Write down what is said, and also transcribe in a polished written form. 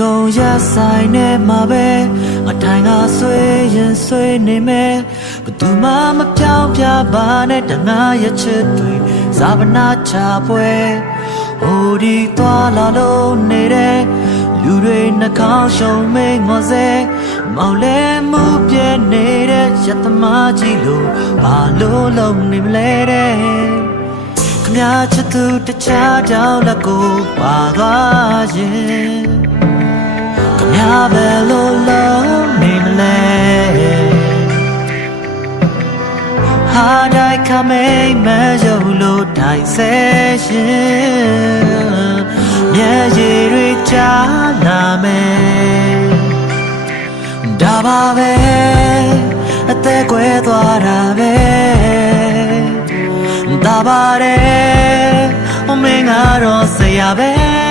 ကုန်ရဆိုင်နေမှာပဲအထိုင်ကဆွေးရင်ဆွေးနေမယ်ဘသူမှမပြောင်းပြပါနဲ့တငါရဲ့ချစ်တွေဇာပနာချပွဲဟိုဒီသွားလာလို့နေတဲ့လူတွေနှာခေါင်းရှုံမေးငေါ်စေမောင်လဲမှုပြဲနေတဲ့ရတမကြီးလို့ဘာလို့လုံးနေမလဲတဲ့ခမချစ်သူတခြားကြောင့်လက်ကိုပါသွားရင်ခမပဲလို့လုံးနေမလဲဟာတိုင်းခမိတ်မရုပ်လို့တိုင်းဆဲရှင်မျက်ရည်တွေကြားလာမယ်ဒါပါပဲအသက်ကွယ်သွားတာပဲဒါပါတယ်အမင်းကတော့ဆရာပဲ